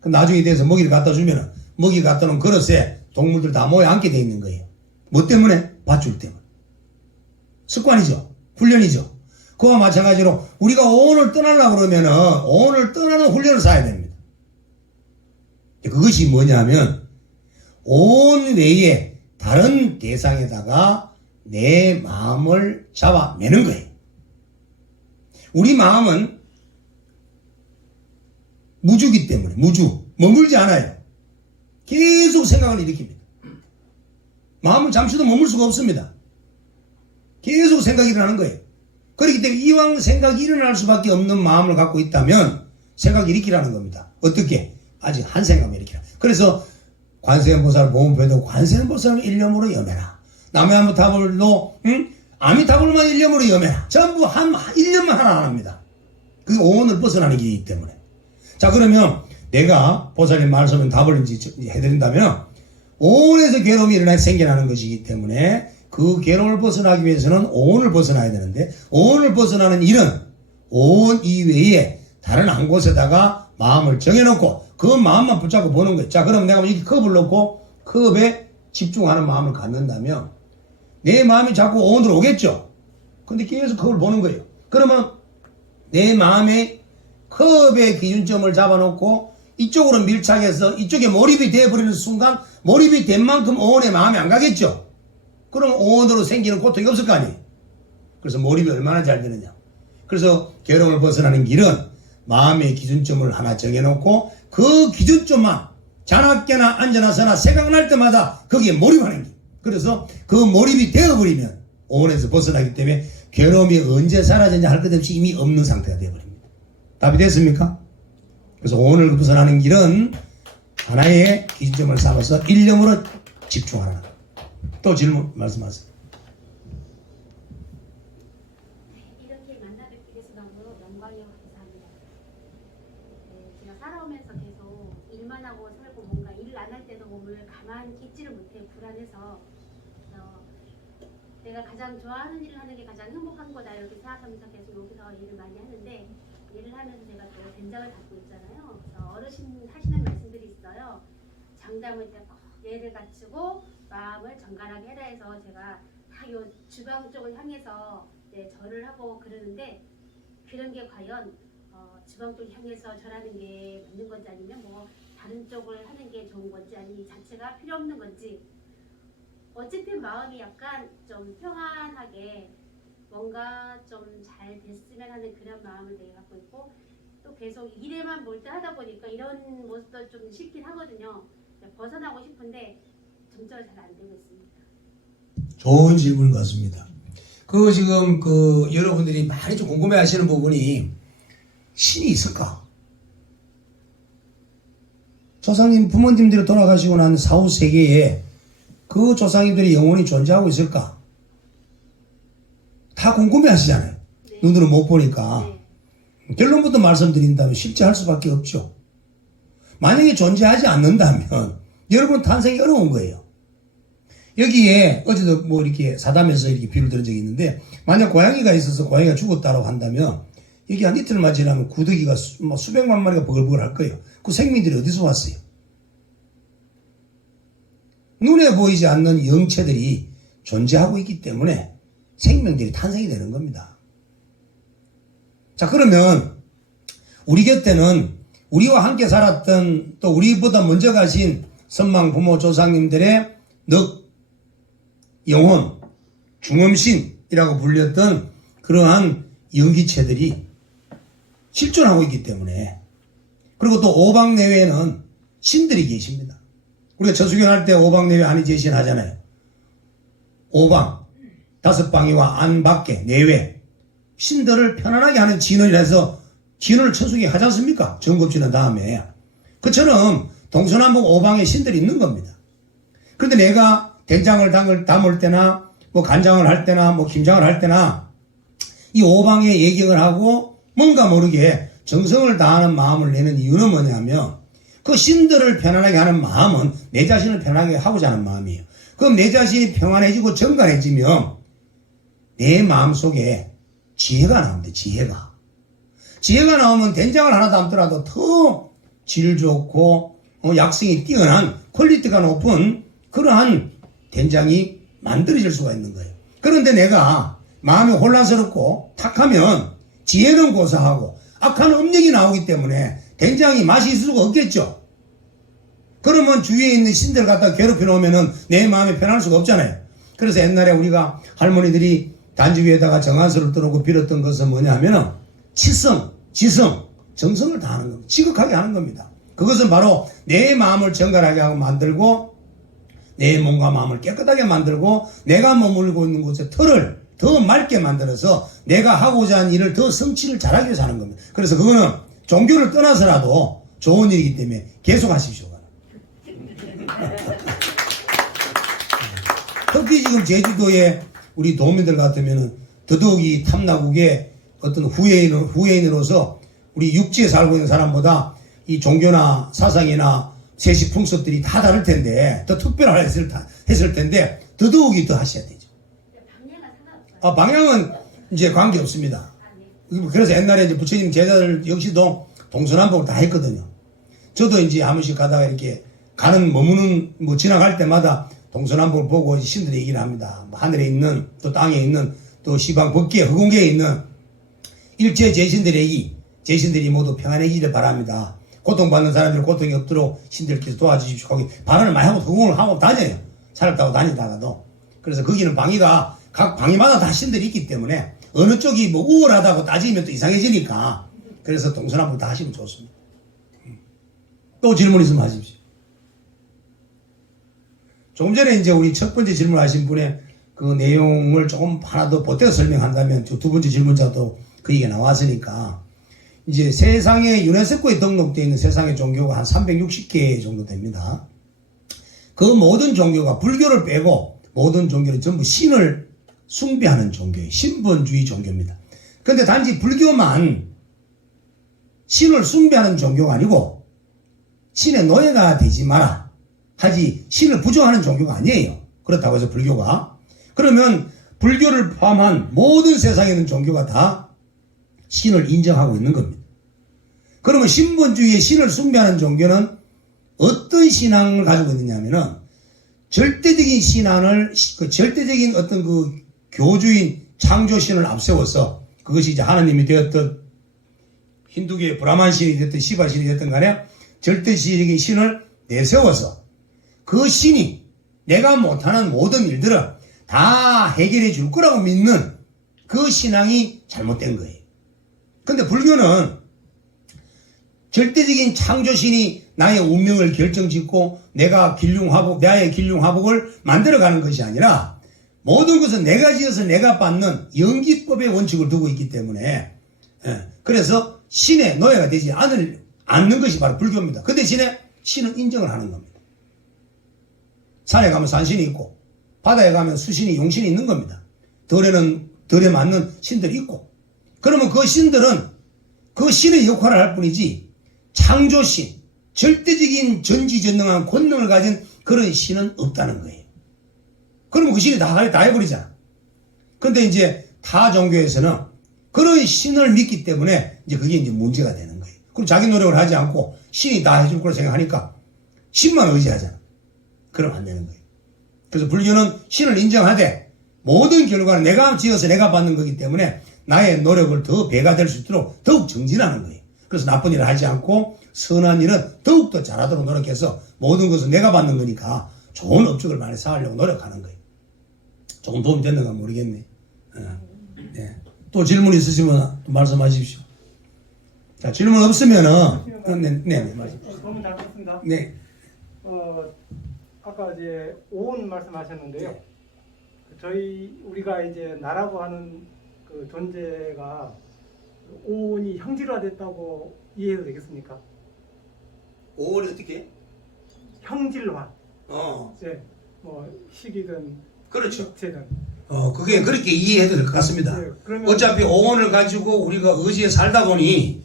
그럼 나중에 돼서 먹이를 갖다 주면은 먹이 갖다 놓은 그릇에 동물들 다 모여 앉게 돼 있는 거예요. 뭐 때문에? 밧줄 때문에. 습관이죠. 훈련이죠. 그와 마찬가지로 우리가 오온을 떠나려고 그러면은 오온을 떠나는 훈련을 쌓아야 됩니다. 그것이 뭐냐면 오온 외에 다른 대상에다가 내 마음을 잡아매는 거예요. 우리 마음은 무주기 때문에 머물지 않아요. 계속 생각을 일으킵니다. 마음은 잠시도 머물 수가 없습니다. 계속 생각이 일어나는 거예요. 그렇기 때문에 이왕 생각이 일어날 수밖에 없는 마음을 갖고 있다면 생각을 일으키라는 겁니다. 어떻게? 아직 한 생각만 일으키라. 그래서 관세음보살 보험표에도 관세음보살을 일념으로 염해라. 남해아미타불도 아미타불만 일념으로 염해라. 전부 한 일념만 하나 합니다. 그게 오온을 벗어나는 길이기 때문에. 자, 그러면 내가 보살님 말씀은 답을 해드린다면 오온에서 괴로움이 생겨나는 것이기 때문에 그 괴로움을 벗어나기 위해서는 오온을 벗어나야 되는데 오온을 벗어나는 일은 오온 이외에 다른 한 곳에다가 마음을 정해놓고 그 마음만 붙잡고 보는 거예요. 자, 그럼 내가 이렇게 컵을 놓고 컵에 집중하는 마음을 갖는다면 내 마음이 자꾸 오온으로 오겠죠. 근데 계속 그걸 보는 거예요. 그러면 내 마음에 컵의 기준점을 잡아놓고 이쪽으로 밀착해서 이쪽에 몰입이 되어버리는 순간 몰입이 된 만큼 오온에 마음이 안 가겠죠. 그럼 오온으로 생기는 고통이 없을 거 아니에요. 그래서 몰입이 얼마나 잘 되느냐. 그래서 괴로움을 벗어나는 길은 마음의 기준점을 하나 정해놓고 그 기준점만 자나깨나 앉아나서나 생각날 때마다 거기에 몰입하는 길. 그래서 그 몰입이 되어버리면 오온에서 벗어나기 때문에 괴로움이 언제 사라지냐 할 것 없이 이미 없는 상태가 되어버립니다. 답이 됐습니까? 그래서 오온을 벗어나는 길은 하나의 기준점을 삼아서 일념으로 집중하는 것. 또 질문 말씀하세요. 이렇게 만나뵙게 돼서 너무 영광이고 감사합니다. 제가 살아오면서 계속 일만 하고 살고 뭔가 일을 안 할 때도 몸을 가만히 있지를 못해 불안해서 내가 가장 좋아하는 일을 하는 게 가장 행복한 거다 이렇게 생각하면서 계속 여기서 일을 많이 하는데 일을 하면서 제가 또 된장을 갖고 있잖아요. 그래서 어르신 하시는 말씀들이 있어요. 장 담을 때 꼭 예를 갖추고 마음을 정갈하게 해라 해서 제가 다 요 주방 쪽을 향해서 절을 하고 그러는데 그런 게 과연 주방 쪽 향해서 절하는 게 맞는 건지 아니면 뭐 다른 쪽을 하는 게 좋은 건지 아니면 이 자체가 필요 없는 건지 어쨌든 마음이 약간 좀 평안하게 뭔가 좀 잘 됐으면 하는 그런 마음을 되게 갖고 있고 또 계속 일에만 몰두하다 보니까 이런 모습도 좀 싫긴 하거든요. 벗어나고 싶은데 점점 잘 안 되고 있습니다. 좋은 질문 같습니다. 지금 여러분들이 많이 좀 궁금해 하시는 부분이 신이 있을까? 조상님 부모님들이 돌아가시고 난 사후 세계에 그 조상님들이 영원히 존재하고 있을까? 다 궁금해 하시잖아요. 네. 눈으로 못 보니까. 네. 결론부터 말씀드린다면 실제 할 수밖에 없죠. 만약에 존재하지 않는다면 여러분 탄생이 어려운 거예요. 여기에 어제도 뭐 이렇게 사담에서 이렇게 비유를 들은 적이 있는데 만약 고양이가 있어서 고양이가 죽었다고 한다면 여기 한 이틀만 지나면 구더기가 수백만 마리가 버글버글 할 거예요. 그 생명들이 어디서 왔어요? 눈에 보이지 않는 영체들이 존재하고 있기 때문에 생명들이 탄생이 되는 겁니다. 자, 그러면 우리 곁에는 우리와 함께 살았던 또 우리보다 먼저 가신 선망 부모 조상님들의 넉, 영혼, 중음신이라고 불렸던 그러한 영기체들이 실존하고 있기 때문에 그리고 또 오방내외에는 신들이 계십니다. 우리가 저수경할 때 오방내외 안이제신 하잖아요. 오방, 다섯 방위와 안 밖에 내외 신들을 편안하게 하는 진원이라 해서 진원을 천수기 하지 않습니까? 정겁지는 다음에. 그처럼 동서남북 오방에 신들이 있는 겁니다. 그런데 내가 된장을 담을 때나 뭐 간장을 할 때나 뭐 김장을 할 때나 이 오방에 예경을 하고 뭔가 모르게 정성을 다하는 마음을 내는 이유는 뭐냐면 그 신들을 편안하게 하는 마음은 내 자신을 편안하게 하고자 하는 마음이에요. 그럼 내 자신이 평안해지고 정갈해지면 내 마음속에 지혜가 나옵니다. 지혜가 나오면 된장을 하나 담더라도 더 질 좋고 약성이 뛰어난 퀄리티가 높은 그러한 된장이 만들어질 수가 있는 거예요. 그런데 내가 마음이 혼란스럽고 탁하면 지혜는 고사하고 악한 음력이 나오기 때문에 된장이 맛이 있을 수가 없겠죠. 그러면 주위에 있는 신들 갖다 괴롭혀 놓으면 내 마음이 편할 수가 없잖아요. 그래서 옛날에 우리가 할머니들이 단지 위에다가 정한수를 떠놓고 빌었던 것은 뭐냐 하면은 치성, 지성, 정성을 다하는 겁니다. 지극하게 하는 겁니다. 그것은 바로 내 마음을 정갈하게 하고 만들고 내 몸과 마음을 깨끗하게 만들고 내가 머물고 있는 곳에 털을 더 맑게 만들어서 내가 하고자 하는 일을 더 성취를 잘하기 위해서 하는 겁니다. 그래서 그거는 종교를 떠나서라도 좋은 일이기 때문에 계속 하십시오. 특히 지금 제주도에 우리 도민들 같으면은 더더욱이 탐나국의 어떤 후예인으로서 우리 육지에 살고 있는 사람보다 이 종교나 사상이나 세식 풍습들이 다 다를 텐데 더 특별했을 텐데 더더욱이 더 하셔야 되죠. 방향은 상관없어요. 방향은 이제 관계 없습니다. 그래서 옛날에 이제 부처님 제자들 역시도 동서남북을 다 했거든요. 저도 이제 한 번씩 가다가 이렇게 머무는 지나갈 때마다 동서남북을 보고 신들의 얘기를 합니다. 하늘에 있는 또 땅에 있는 또 시방 법계 허공계에 있는 일체 제신들이 모두 평안해지기를 바랍니다. 고통받는 사람들 고통이 없도록 신들께서 도와주십시오. 거기 방언을 많이 하고 허공을 하고 다녀요. 차를 타고 다니다가도. 그래서 거기는 방위가 각 방위마다 다 신들이 있기 때문에 어느 쪽이 뭐 우월하다고 따지면 또 이상해지니까 그래서 동서남북 다 하시면 좋습니다. 또 질문 있으면 하십시오. 조금 전에 이제 우리 첫 번째 질문하신 분의 그 내용을 조금 하나 더 보태서 설명한다면 두 번째 질문자도 그 얘기가 나왔으니까 이제 세상에 유네스코에 등록되어 있는 세상의 종교가 한 360개 정도 됩니다. 그 모든 종교가 불교를 빼고 모든 종교는 전부 신을 숭배하는 종교예요. 신본주의 종교입니다. 그런데 단지 불교만 신을 숭배하는 종교가 아니고 신의 노예가 되지 마라 하지 신을 부정하는 종교가 아니에요. 그렇다고 해서 불교가 그러면 불교를 포함한 모든 세상에 있는 종교가 다 신을 인정하고 있는 겁니다. 그러면 신본주의의 신을 숭배하는 종교는 어떤 신앙을 가지고 있느냐면은 절대적인 신앙을 그 절대적인 어떤 그 교주인 창조신을 앞세워서 그것이 이제 하나님이 되었던 힌두교의 브라만 신이 됐든 시바 신이 됐든 간에 절대적인 신을 내세워서 그 신이 내가 못하는 모든 일들을 다 해결해 줄 거라고 믿는 그 신앙이 잘못된 거예요. 근데 불교는 절대적인 창조신이 나의 운명을 결정짓고 내가 나의 길흉화복을 만들어가는 것이 아니라 모든 것은 내가 지어서 내가 받는 연기법의 원칙을 두고 있기 때문에 그래서 신의 노예가 되지 않는 것이 바로 불교입니다. 그 대신에 신은 인정을 하는 겁니다. 산에 가면 산신이 있고 바다에 가면 수신이 용신이 있는 겁니다. 덜에 맞는 신들이 있고 그러면 그 신들은 그 신의 역할을 할 뿐이지 창조신, 절대적인 전지전능한 권능을 가진 그런 신은 없다는 거예요. 그러면 그 신이 다 해버리잖아. 근데 이제 타 종교에서는 그런 신을 믿기 때문에 이제 그게 이제 문제가 되는 거예요. 그럼 자기 노력을 하지 않고 신이 다 해줄 거라 생각하니까 신만 의지하잖아. 그러면 안 되는 거예요. 그래서 불교는 신을 인정하되 모든 결과는 내가 지어서 내가 받는 거기 때문에 나의 노력을 더 배가 될 수 있도록 더욱 정진하는 거예요. 그래서 나쁜 일을 하지 않고 선한 일은 더욱더 잘하도록 노력해서 모든 것은 내가 받는 거니까 좋은 업적을 많이 쌓으려고 노력하는 거예요. 조금 도움이 됐는가 모르겠네. 네. 또 질문 있으시면 말씀하십시오. 자, 질문 없으면은 네, 말씀. 너무 잘 들었습니다. 네. 아까 이제 오온 말씀하셨는데요. 우리가 이제 나라고 하는 그 존재가 오온이 형질화됐다고 이해해도 되겠습니까? 오월이 어떻게? 형질화. 어, 네. 뭐 식이든 그렇죠. 육체든. 그게 그렇게 이해해도 될 것 같습니다. 네, 그러면 어차피 오온을 가지고 우리가 의지에 살다 보니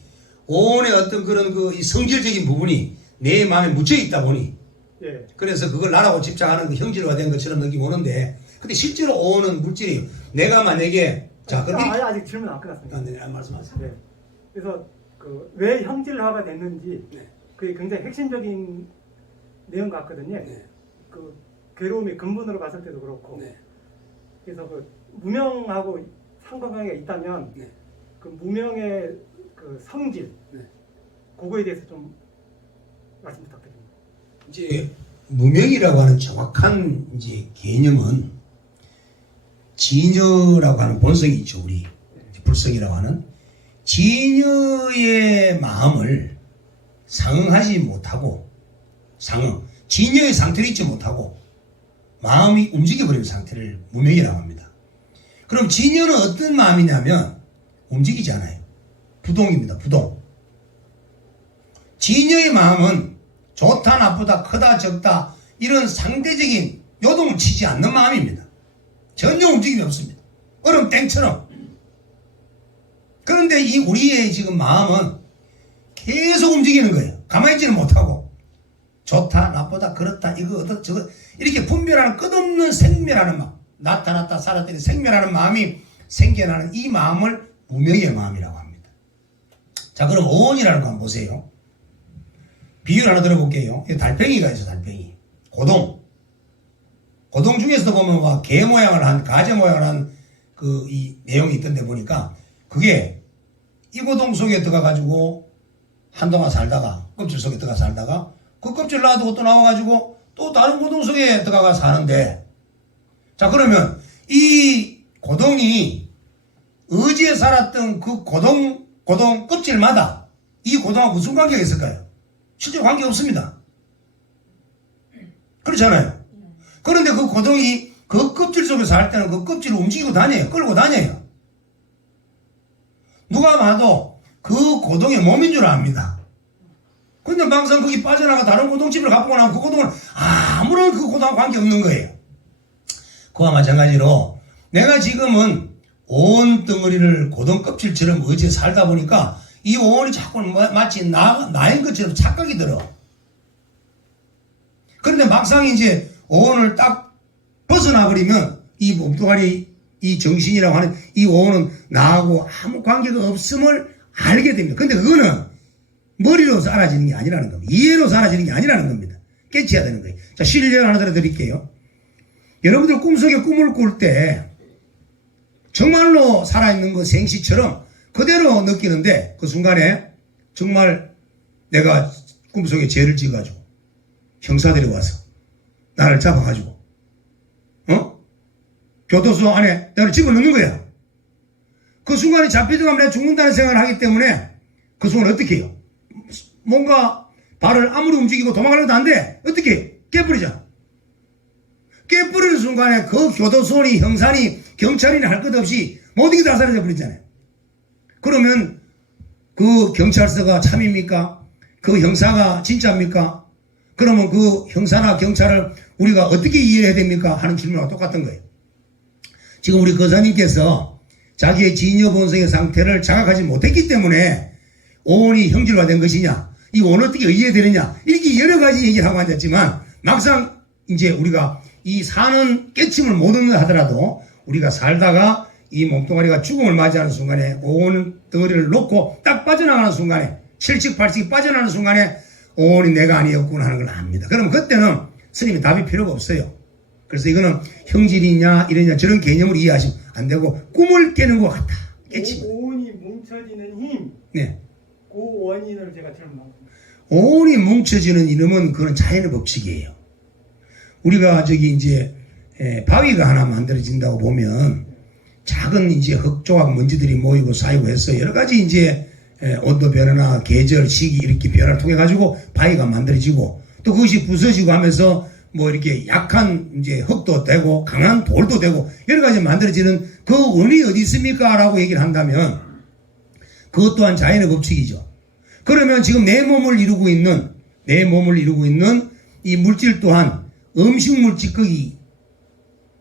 오온의 어떤 그런 이 성질적인 부분이 내 마음에 묻혀 있다 보니 예. 그래서 그걸 나라고 집착하는 그 형질화된 것처럼 느낌이 오는데 근데 실제로 오온은 물질이에요. 내가 만약에 자, 근데 아직 질문 안 끝났습니다. 네, 말씀하세요. 네. 그래서 왜 형질화가 됐는지 네. 그게 굉장히 핵심적인 내용 같거든요. 네. 그 괴로움의 근본으로 봤을 때도 그렇고. 네. 그래서 무명하고 상관관계가 있다면 네. 그 무명의 그 성질 네. 그거에 대해서 좀 말씀 부탁드립니다. 이제 무명이라고 하는 정확한 이제 개념은 진여라고 하는 본성이 있죠. 우리 불성이라고 하는 진여의 마음을 상응하지 못하고 진여의 상태를 잊지 못하고 마음이 움직여버리는 상태를 무명이라고 합니다. 그럼 진여는 어떤 마음이냐면 움직이지 않아요. 부동입니다. 부동. 진여의 마음은 좋다 나쁘다 크다 적다 이런 상대적인 요동을 치지 않는 마음입니다. 전혀 움직임이 없습니다. 얼음 땡처럼. 그런데 이 우리의 지금 마음은 계속 움직이는 거예요. 가만히 있지는 못하고 좋다 나쁘다 그렇다 이거 어떻다 저거 이렇게 분별하는 끝없는 생멸하는 마음 나타났다 사라졌다 생멸하는 마음이 생겨나는 이 마음을 무명의 마음이라고 합니다. 자 그럼 오온이라는 거 한번 보세요. 비유를 하나 들어볼게요. 달팽이가 있어 달팽이. 고동 중에서도 보면 개 모양을 한 가재 모양을 한 이 내용이 있던데 보니까 그게 이고동 속에 들어가가지고 한동안 살다가 껍질 속에 들어가 살다가 그 껍질 놔두고 또 나와가지고 또 다른 고동 속에 들어가 사는데 자 그러면 이 고동이 어제 살았던 그 고동 껍질마다 이 고동하고 무슨 관계가 있을까요? 실제 관계 없습니다. 그렇잖아요. 그런데 그 고동이 그 껍질 속에 살 때는 그 껍질을 움직이고 다녀요. 끌고 다녀요. 누가 봐도 그 고동의 몸인 줄 압니다. 근데 막상 거기 빠져나가 다른 고동집을 갖고 나면 그 고동은 아무런 그 고동과 관계 없는 거예요. 그와 마찬가지로 내가 지금은 온 덩어리를 고동 껍질처럼 어제 살다 보니까 이 오온이 자꾸 마치 나인 것처럼 착각이 들어. 그런데 막상 이제 오온을 딱 벗어나버리면 이 몸뚱아리 이 정신이라고 하는 이 오온은 나하고 아무 관계가 없음을 알게 됩니다. 근데 그거는 머리로 사라지는 게 아니라는 겁니다. 이해로 사라지는 게 아니라는 겁니다. 깨쳐야 되는 거예요. 자, 실례를 하나 들어드릴게요. 여러분들 꿈속에 꿈을 꿀 때 정말로 살아있는 그 생시처럼 그대로 느끼는데 그 순간에 정말 내가 꿈속에 죄를 지어가지고 형사들이 와서 나를 잡아가지고 교도소 안에 나를 집어넣는 거야. 그 순간에 잡히더라면 내가 죽는다는 생각을 하기 때문에 그 순간 어떻게 해요? 뭔가 발을 아무리 움직이고 도망가려도 안 돼. 어떻게 해요? 깨버리잖아. 깨버리는 순간에 그 교도소니 형사니 경찰이나 할 것 없이 모든 게 다 사라져 버리잖아요. 그러면 그 경찰서가 참입니까? 그 형사가 진짜입니까? 그러면 그 형사나 경찰을 우리가 어떻게 이해해야 됩니까? 하는 질문하고 똑같은 거예요. 지금 우리 거사님께서 자기의 진여 본성의 상태를 자각하지 못했기 때문에 오온이 형질화된 것이냐, 이 오온 어떻게 이해되느냐, 이렇게 여러 가지 얘기를 하고 앉았지만 막상 이제 우리가 이 사는 깨침을 못 얻는다 하더라도 우리가 살다가 이 몸뚱아리가 죽음을 맞이하는 순간에 오온 덩어리를 놓고 딱 빠져나가는 순간에 칠칙팔칙이 빠져나가는 순간에 오온이 내가 아니었구나 하는 걸 압니다. 그럼 그때는 스님이 답이 필요가 없어요. 그래서 이거는 형질이냐 이러냐 저런 개념으로 이해하시면 안 되고 꿈을 깨는 것 같다. 깨침. 오온이 뭉쳐지는 힘. 네. 그 원인을 제가 설명합니다. 오온이 뭉쳐지는 이름은 그건 자연의 법칙이에요. 우리가 저기 이제 바위가 하나 만들어진다고 보면 작은 이제 흙조각 먼지들이 모이고 쌓이고 해서 여러 가지 이제 온도 변화나 계절, 시기 이렇게 변화를 통해 가지고 바위가 만들어지고 또 그것이 부서지고 하면서 뭐 이렇게 약한 이제 흙도 되고 강한 돌도 되고 여러 가지 만들어지는 그 원인이 어디 있습니까? 라고 얘기를 한다면 그것 또한 자연의 법칙이죠. 그러면 지금 내 몸을 이루고 있는 이 물질 또한 음식물 찌꺼기,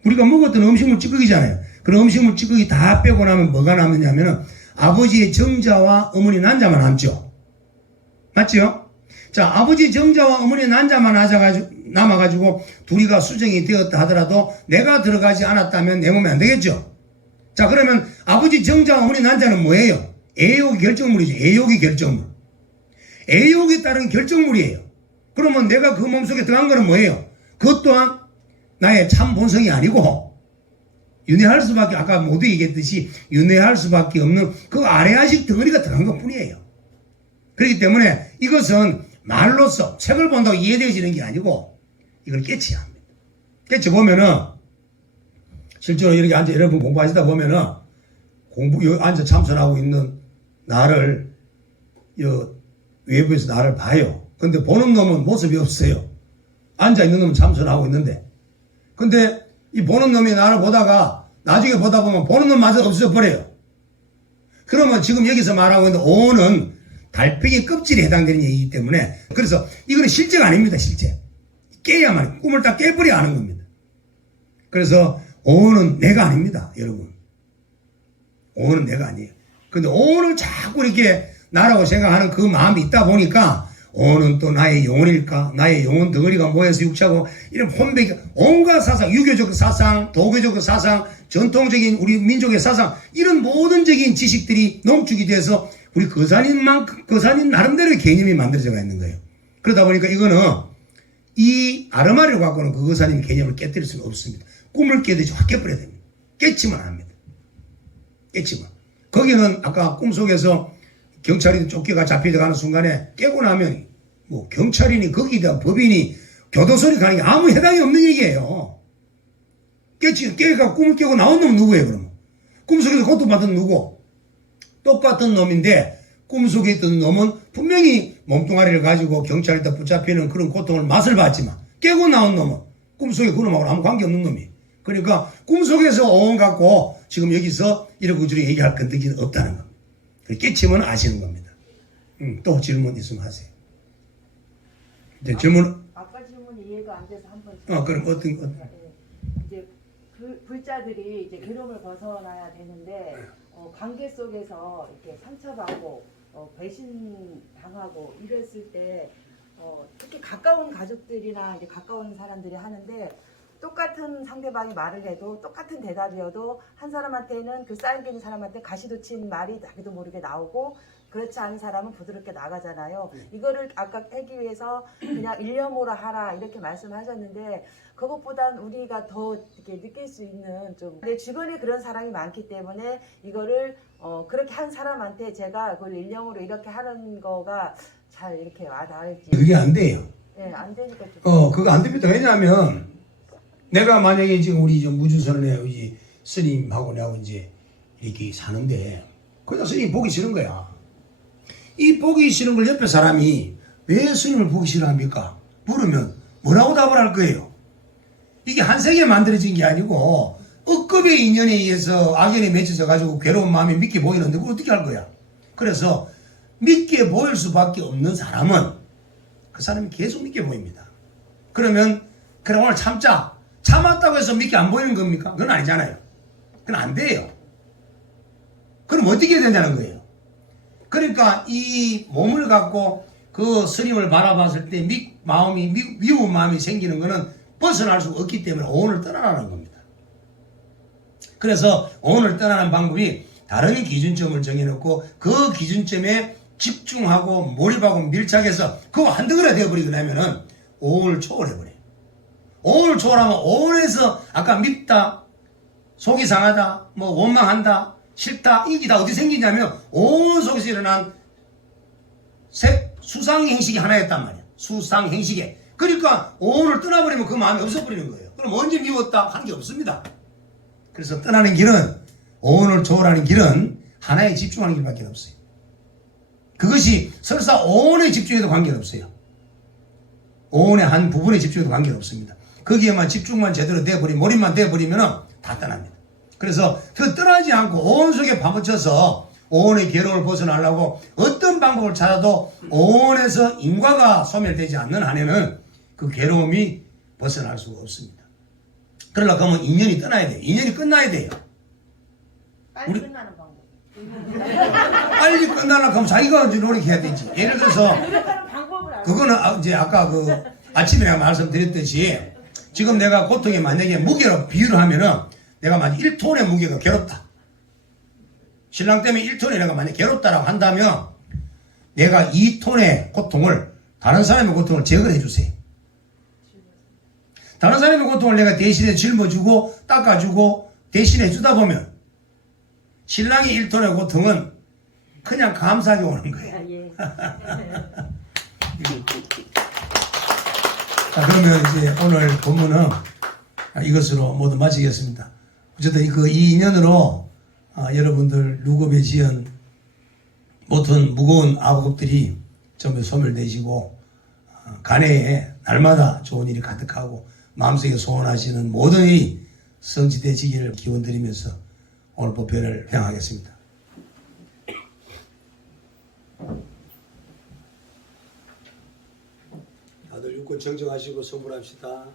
우리가 먹었던 음식물 찌꺼기잖아요. 그런 음식물 찌꺼기 다 빼고 나면 뭐가 남느냐면은 아버지의 정자와 어머니 난자만 남죠. 맞죠? 자, 아버지 정자와 어머니 난자만 남아가지고 둘이가 수정이 되었다 하더라도 내가 들어가지 않았다면 내 몸에 안 되겠죠. 자, 그러면 아버지 정자와 어머니 난자는 뭐예요? 애욕의 결정물이죠. 애욕의 결정물. 애욕에 따른 결정물이에요. 그러면 내가 그 몸속에 들어간 거는 뭐예요? 그것 또한 나의 참 본성이 아니고 윤회할 수밖에, 아까 모두 얘기했듯이 윤회할 수밖에 없는 그 아래아식 덩어리가 들어간 것 뿐이에요. 그렇기 때문에 이것은 말로써 책을 본다고 이해되어지는 게 아니고 이걸 깨쳐야 합니다. 깨쳐보면은 실제로 이렇게 앉아 여러분 공부하시다 보면은 여기 앉아 참선하고 있는 나를 외부에서 나를 봐요. 근데 보는 놈은 모습이 없어요. 앉아있는 놈은 참선하고 있는데. 근데 이 보는 놈이 나를 보다가 나중에 보다 보면 보는 놈마저 없어버려요. 그러면 지금 여기서 말하고 있는 오는 달팽이 껍질에 해당되는 얘기이기 때문에 그래서 이거는 실제가 아닙니다. 실제. 깨야만 꿈을 딱 깨버려야 하는 겁니다. 그래서 오는 내가 아닙니다. 여러분. 오는 내가 아니에요. 근데 오는 자꾸 이렇게 나라고 생각하는 그 마음이 있다 보니까 오는 또 나의 영혼일까? 나의 영혼 덩어리가 모여서 육체하고 이런 혼백이 온갖 사상, 유교적 사상, 도교적 사상, 전통적인 우리 민족의 사상 이런 모든적인 지식들이 농축이 돼서 우리 거사님 나름대로의 개념이 만들어져 있는 거예요. 그러다 보니까 이거는 이 아르마리를 갖고는 그 거사님 개념을 깨뜨릴 수는 없습니다. 꿈을 깨듯이 확 깨버려야 됩니다. 깨치만 합니다. 깼지만 거기는 아까 꿈속에서 경찰이 쫓겨가 잡혀가는 순간에 깨고 나면 뭐 경찰이니 거기다 법인이 교도소리 가는 게 아무 해당이 없는 얘기예요. 깨가 꿈을 깨고 나온 놈은 누구예요 그러면? 꿈속에서 고통받은 누구? 똑같은 놈인데 꿈속에 있던 놈은 분명히 몸뚱아리를 가지고 경찰에다 붙잡히는 그런 고통을 맛을 봤지만 깨고 나온 놈은 꿈속에 그 놈하고 아무 관계없는 놈이. 그러니까 꿈속에서 오온 갖고 지금 여기서 이러고 저러고 얘기할 건덕이는 없다는 겁니다. 깨치면 아시는 겁니다. 또 질문 있으면 하세요. 이제 질문. 아까 질문 이해가 안 돼서 한번. 그럼 어떤 것? 이제 불자들이 이제 괴로움을 벗어나야 되는데 관계 속에서 이렇게 상처받고 배신 당하고 이랬을 때 특히 가까운 가족들이나 이제 가까운 사람들이 하는데 똑같은 상대방이 말을 해도 똑같은 대답이어도 한 사람한테는 그 쌓여있는 있는 사람한테 가시돋친 말이 자기도 모르게 나오고 그렇지 않은 사람은 부드럽게 나가잖아요. 이거를 아까 하기 위해서 그냥 일념으로 하라 이렇게 말씀하셨는데 그것보단 우리가 더 이렇게 느낄 수 있는 좀 내 주변에 그런 사람이 많기 때문에 이거를 그렇게 한 사람한테 제가 그걸 일념으로 이렇게 하는 거가 잘 이렇게 와닿을지. 그게 안 돼요. 네, 안 되니까 좀. 그거 안 됩니다. 왜냐하면 내가 만약에 지금 우리 무주선의 이 스님하고 내하고 이제 이렇게 사는데 그냥 스님 보기 싫은 거야. 이 보기 싫은 걸 옆에 사람이 왜 스님을 보기 싫어합니까? 물으면 뭐라고 답을 할 거예요? 이게 한 세계에 만들어진 게 아니고 억급의 인연에 의해서 악연에 맺혀져 가지고 괴로운 마음이 믿게 보이는데 그걸 어떻게 할 거야? 그래서 믿게 보일 수밖에 없는 사람은 그 사람이 계속 믿게 보입니다. 그러면 그래 오늘 참자. 참았다고 해서 믿게 안 보이는 겁니까? 그건 아니잖아요. 그건 안 돼요. 그럼 어떻게 해야 되냐는 거예요. 그러니까 이 몸을 갖고 그 스님을 바라봤을 때 미운 마음이 생기는 것은 벗어날 수 없기 때문에 오온을 떠나라는 겁니다. 그래서 오온을 떠나는 방법이 다른 기준점을 정해놓고 그 기준점에 집중하고 몰입하고 밀착해서 그거 한덩어리가 되어버리고 나면은 오온을 초월해버려요. 오온을 초월하면 오온에서 아까 밉다, 속이 상하다, 뭐 원망한다, 싫다, 이게 다 어디 생기냐면 오온 속에서 일어난 수상행식이 하나였단 말이야. 수상행식에. 그러니까 오온을 떠나버리면 그 마음이 없어버리는 거예요. 그럼 언제 미웠다? 한 게 없습니다. 그래서 떠나는 길은 오온을 초월하는 길은 하나에 집중하는 길밖에 없어요. 그것이 설사 오온에 집중해도 관계는 없어요. 오온의 한 부분에 집중해도 관계는 없습니다. 거기에만 집중만 제대로 돼버리면 몰입만 돼버리면 다 떠납니다. 그래서 그 떠나지 않고 오온 속에 파묻혀서 오온의 괴로움을 벗어나려고 어떤 방법을 찾아도 오온에서 인과가 소멸되지 않는 한에는 그 괴로움이 벗어날 수가 없습니다. 그러려고 하면 인연이 떠나야 돼요. 인연이 끝나야 돼요. 빨리 끝나는 방법. 빨리 끝나려고 하면 자기가 이제 노력해야 되지. 예를 들어서 노력하는 방법을 알고. 그거는 이제 아까 그 아침에 내가 말씀드렸듯이 지금 내가 고통에 만약에 무게로 비유를 하면은 내가 만약 1톤의 무게가 괴롭다. 신랑 때문에 1톤에 내가 만약 괴롭다라고 한다면 내가 2톤의 고통을 다른 사람의 고통을 제거를 해주세요. 다른 사람의 고통을 내가 대신에 짊어주고 닦아주고 대신해 주다 보면 신랑의 1톤의 고통은 그냥 감사하게 오는 거예요. 예. 자, 그러면 이제 오늘 본문은 이것으로 모두 마치겠습니다. 어쨌든 이 인연으로 여러분들 루급에 지은 모든 무거운 악업들이 전부 소멸되시고 간해에 날마다 좋은 일이 가득하고 마음속에 소원하시는 모든 일이 성취되시기를 기원드리면서 오늘 법회를 회항하겠습니다. 다들 육군 정정하시고 성불합시다.